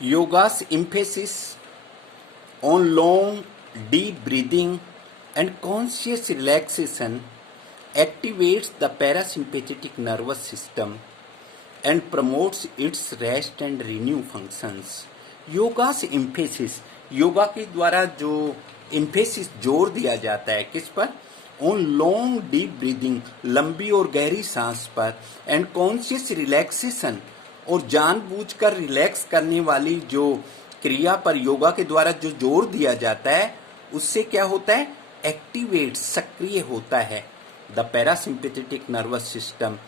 Yoga's emphasis on long, deep breathing and conscious relaxation activates the parasympathetic nervous system and promotes its rest and renew functions. Yoga's emphasis, yoga के द्वारा जो emphasis जोर दिया जाता है किस पर? ऑन लॉन्ग डीप ब्रीदिंग, लंबी और गहरी सांस पर, एंड कॉन्शियस रिलैक्सेशन, और जानबूझकर रिलैक्स करने वाली जो क्रिया पर योगा के द्वारा जो जोर दिया जाता है, उससे क्या होता है? एक्टिवेट, सक्रिय होता है द पैरासिम्पैथेटिक नर्वस सिस्टम,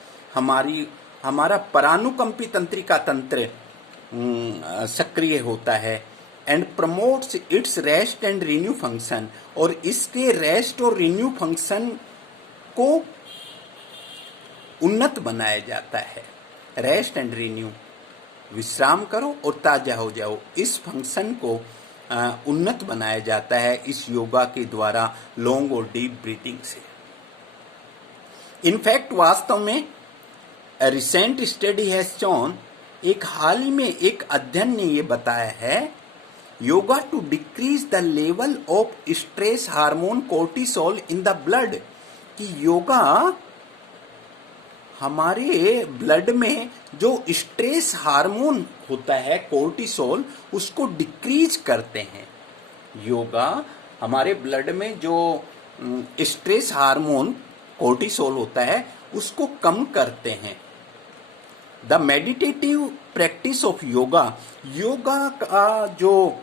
हमारा परानुकंपी तंत्रिका तंत्र सक्रिय होता है, and promotes it's rest and renew function, और इसके रेस्ट और रिन्यू फंक्शन को उन्नत बनाया जाता है। रेस्ट एंड रिन्यू, विश्राम करो और ताजा हो जाओ, इस फंक्शन को उन्नत बनाया जाता है इस योगा के द्वारा लॉन्ग और डीप ब्रीथिंग से। इनफैक्ट वास्तव में रिसेंट स्टडी हैज शोन, एक हाल ही में एक अध्ययन ने ये बताया है, yoga to decrease the level of stress hormone cortisol in the blood, कि योगा हमारे ब्लड में जो स्ट्रेस हार्मोन होता है कोर्टिसोल, उसको डिक्रीज करते हैं। योगा हमारे ब्लड में जो स्ट्रेस हार्मोन कोर्टिसोल होता है उसको कम करते हैं। The meditative practice of yoga, yoga का जो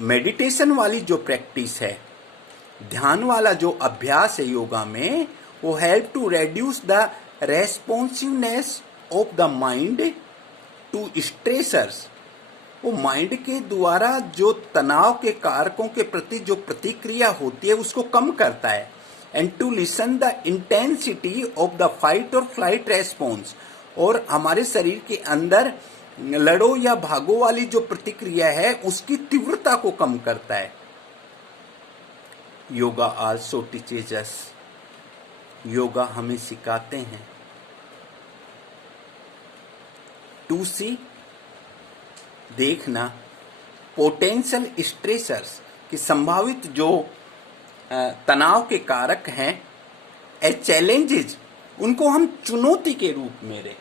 मेडिटेशन वाली जो प्रैक्टिस है, ध्यान वाला जो अभ्यास है योगा में, वो help to reduce the responsiveness of the mind to stressors, वो माइंड के द्वारा जो तनाव के कारकों के प्रति जो प्रतिक्रिया होती है उसको कम करता है, and to lessen the intensity of the fight और फ्लाइट रेस्पॉन्स, और हमारे शरीर के अंदर लड़ो या भागो वाली जो प्रतिक्रिया है उसकी तीव्रता को कम करता है। योगा आल्सो टीचेज अस, योगा हमें सिखाते हैं टू सी, देखना, पोटेंशियल स्ट्रेसर्स, कि संभावित जो तनाव के कारक हैं, ए चैलेंजेज, उनको हम चुनौती के रूप में लें।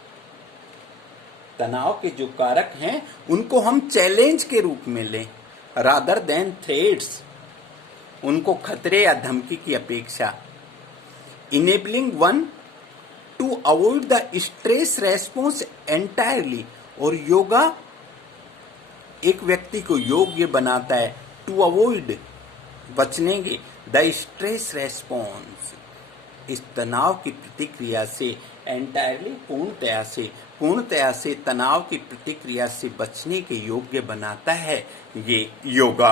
तनाव के जो कारक हैं उनको हम चैलेंज के रूप में लें, रादर देन थ्रेट्स, उनको खतरे या धमकी की अपेक्षा। Enabling one two avoid the stress response entirely, और योगा एक व्यक्ति को योग्य बनाता है टू अवॉइड, बचने के, द स्ट्रेस रेस्पॉन्स, इस तनाव की प्रतिक्रिया से, एंटायरली, पूर्णतया से तनाव की प्रतिक्रिया से बचने के योग्य बनाता है ये yoga.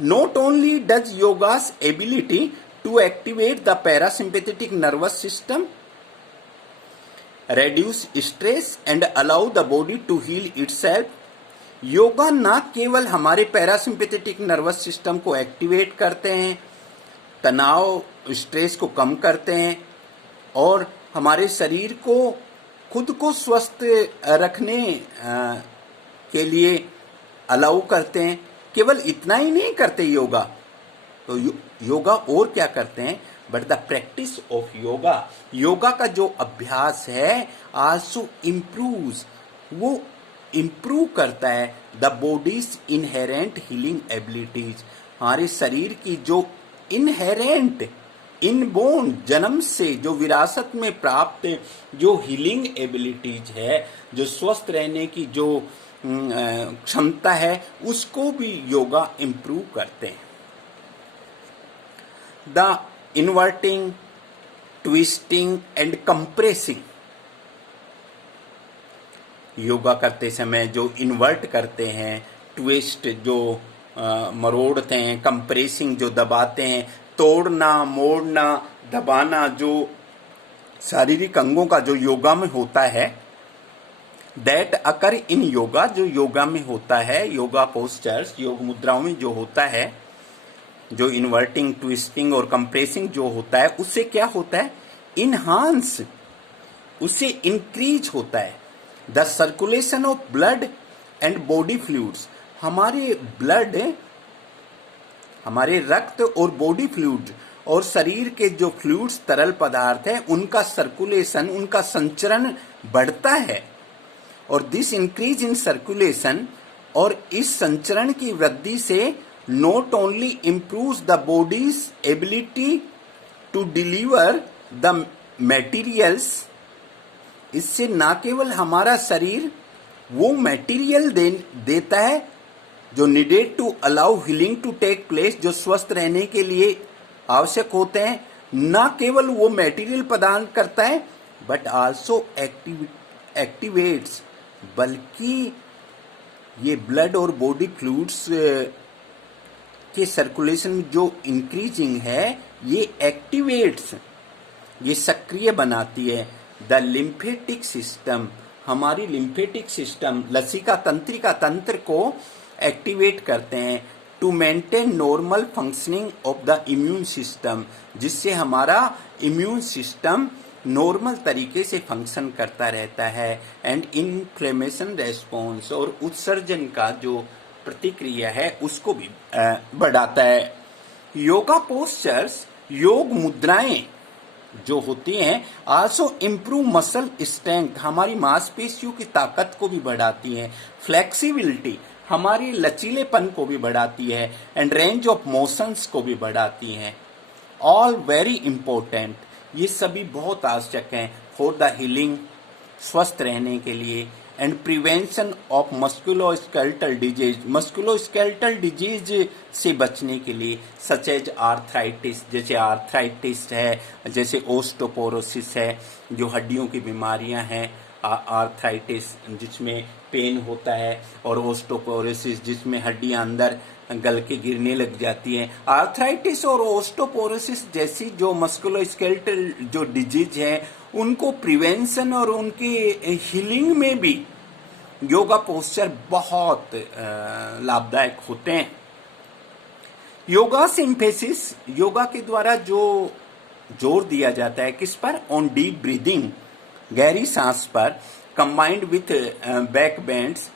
Not only does yoga's ability to activate the parasympathetic nervous system reduce stress and allow the body to heal itself, yoga न केवल हमारे पैरासिम्पैथेटिक नर्वस सिस्टम को एक्टिवेट करते हैं, तनाव स्ट्रेस को कम करते हैं और हमारे शरीर को खुद को स्वस्थ रखने के लिए अलाउ करते हैं। केवल इतना ही नहीं करते योगा, तो योगा और क्या करते हैं? But the practice of yoga, yoga का जो अभ्यास है आल्सो इम्प्रूव्स, वो इम्प्रूव करता है the bodies inherent healing abilities, हमारे शरीर की जो इनहेरेंट, इनबोर्न, जन्म से जो विरासत में प्राप्त जो हीलिंग एबिलिटीज है, जो स्वस्थ रहने की जो क्षमता है, उसको भी योगा इम्प्रूव करते हैं। The inverting, twisting and compressing, yoga करते समय जो इन्वर्ट करते हैं, ट्विस्ट जो मरोड़ते हैं, कंप्रेसिंग जो दबाते हैं, तोड़ना, मोड़ना, दबाना, जो शारीरिक अंगों का जो योगा में होता है, दैट अकर इन योगा, जो योगा में होता है, योगा पोस्चर्स, योग मुद्राओं में जो होता है, जो इन्वर्टिंग, ट्विस्टिंग और कंप्रेसिंग जो होता है, उससे क्या होता है? इनहांस, उससे इंक्रीज होता है the circulation of blood and body fluids, हमारे ब्लड, हमारे रक्त और बॉडी फ्लूइड और शरीर के जो फ्लूइड्स तरल पदार्थ है उनका सर्कुलेशन, उनका संचरण बढ़ता है। और दिस इंक्रीज इन सर्कुलेशन, और इस संचरण की वृद्धि से not only improves the body's ability to deliver the materials, इससे ना केवल हमारा शरीर वो मटेरियल देता है जो needed to allow healing to take place, जो स्वस्थ रहने के लिए आवश्यक होते हैं, ना केवल वो मटेरियल प्रदान करता है बट आल्सो एक्टिवेट्स, बल्कि ये ब्लड और बॉडी फ्लूइड्स के सर्कुलेशन जो इंक्रीजिंग है ये एक्टिवेट्स, ये सक्रिय बनाती है द लिम्फेटिक सिस्टम, हमारी लिम्फेटिक सिस्टम, लसिका तंत्रिका तंत्र को एक्टिवेट करते हैं to maintain normal functioning of the immune system, जिससे हमारा इम्यून सिस्टम नॉर्मल तरीके से फंक्शन करता रहता है। एंड इन्फ्लेमेशन रेस्पॉन्स, और उत्सर्जन का जो प्रतिक्रिया है उसको भी बढ़ाता है। योगा पोस्चर्स, योग मुद्राएं जो होती हैं आल्सो इम्प्रूव मसल स्ट्रेंथ, हमारी मांसपेशियों की ताकत को भी बढ़ाती हैं। फ्लेक्सिबिलिटी, हमारी लचीलेपन को भी बढ़ाती है। एंड रेंज ऑफ मोशंस को भी बढ़ाती हैं। ऑल वेरी इंपॉर्टेंट, ये सभी बहुत आवश्यक हैं फॉर द हीलिंग, स्वस्थ रहने के लिए। And prevention of musculoskeletal disease, musculoskeletal disease से बचने के लिए, सच एज आर्थराइटिस, जैसे आर्थराइटिस है, जैसे ओस्टोपोरोसिस है, जो हड्डियों की बीमारियां हैं, आर्थराइटिस जिसमें पेन होता है, और ओस्टोपोरोसिस जिसमें हड्डियां अंदर गल के गिरने लग जाती हैं। आर्थराइटिस और ओस्टोपोरोसिस जैसी जो मस्कुलोस्केलेटल जो डिजीज है उनको प्रिवेंशन और उनके हीलिंग में भी योगा पोस्चर बहुत लाभदायक होते हैं। योगा सिंथेसिस, योगा के द्वारा जो जोर दिया जाता है किस पर, ऑन डीप ब्रीदिंग, गहरी सांस पर, कंबाइंड विथ बैक बेंड्स,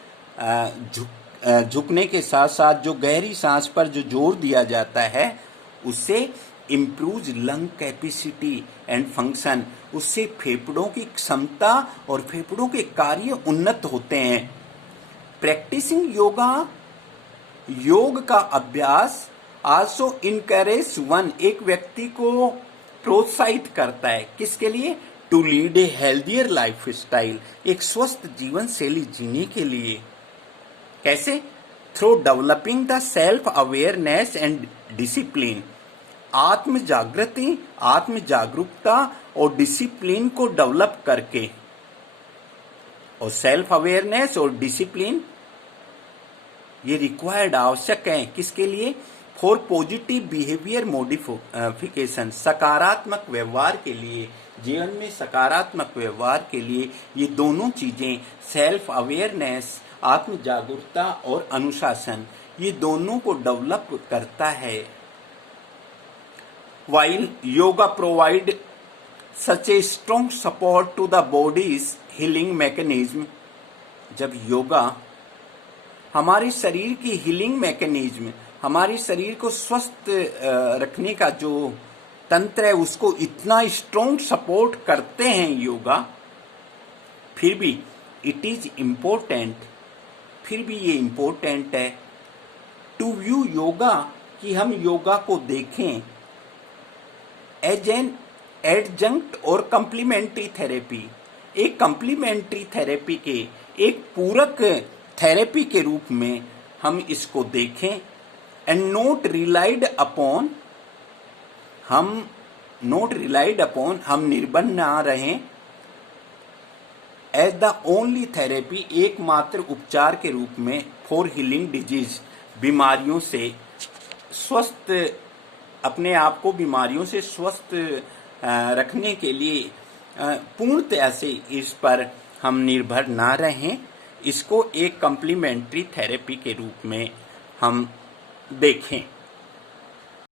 झुकने के साथ साथ जो गहरी सांस पर जो जोर दिया जाता है उससे improve lung capacity and function, उससे फेफड़ों की क्षमता और फेफड़ों के कार्य उन्नत होते हैं। प्रैक्टिसिंग योगा, योग का अभ्यास आल्सो इनकरेज वन, एक व्यक्ति को प्रोत्साहित करता है किसके लिए, to lead a healthier lifestyle, एक स्वस्थ जीवन शैली जीने के लिए। कैसे, through developing the self awareness and discipline, आत्म जागृति, आत्म जागरूकता और डिसिप्लिन को डेवलप करके, और सेल्फ अवेयरनेस और डिसिप्लिन ये रिक्वायर्ड, आवश्यक है किसके लिए, फॉर पॉजिटिव बिहेवियर मॉडिफिकेशन, सकारात्मक व्यवहार के लिए, जीवन में सकारात्मक व्यवहार के लिए ये दोनों चीजें, सेल्फ अवेयरनेस, आत्म जागरूकता और अनुशासन, ये दोनों को डेवलप करता है। While yoga provide such a strong support to the body's healing mechanism, जब योगा हमारे शरीर की हीलिंग मैकेनिज्म, हमारे शरीर को स्वस्थ रखने का जो तंत्र है उसको इतना स्ट्रॉन्ग सपोर्ट करते हैं योगा, फिर भी इट इज इम्पोर्टेंट, फिर भी ये इम्पोर्टेंट है टू व्यू योगा, कि हम योगा को देखें एज एन एडजंक्ट और कम्प्लीमेंट्री थेरेपी, एक कम्प्लीमेंट्री थेरेपी के, एक पूरक थेरेपी के रूप में हम इसको देखें। एंड नोट रिलाइड अपॉन, हम नोट रिलाइड अपॉन, हम निर्भर ना रहें एज द ओनली थेरेपी, एकमात्र उपचार के रूप में, फॉर हीलिंग डिजीज, बीमारियों से स्वस्थ, अपने आप को बीमारियों से स्वस्थ रखने के लिए पूर्णतया से इस पर हम निर्भर ना रहें, इसको एक कम्प्लीमेंट्री थेरेपी के रूप में हम देखें।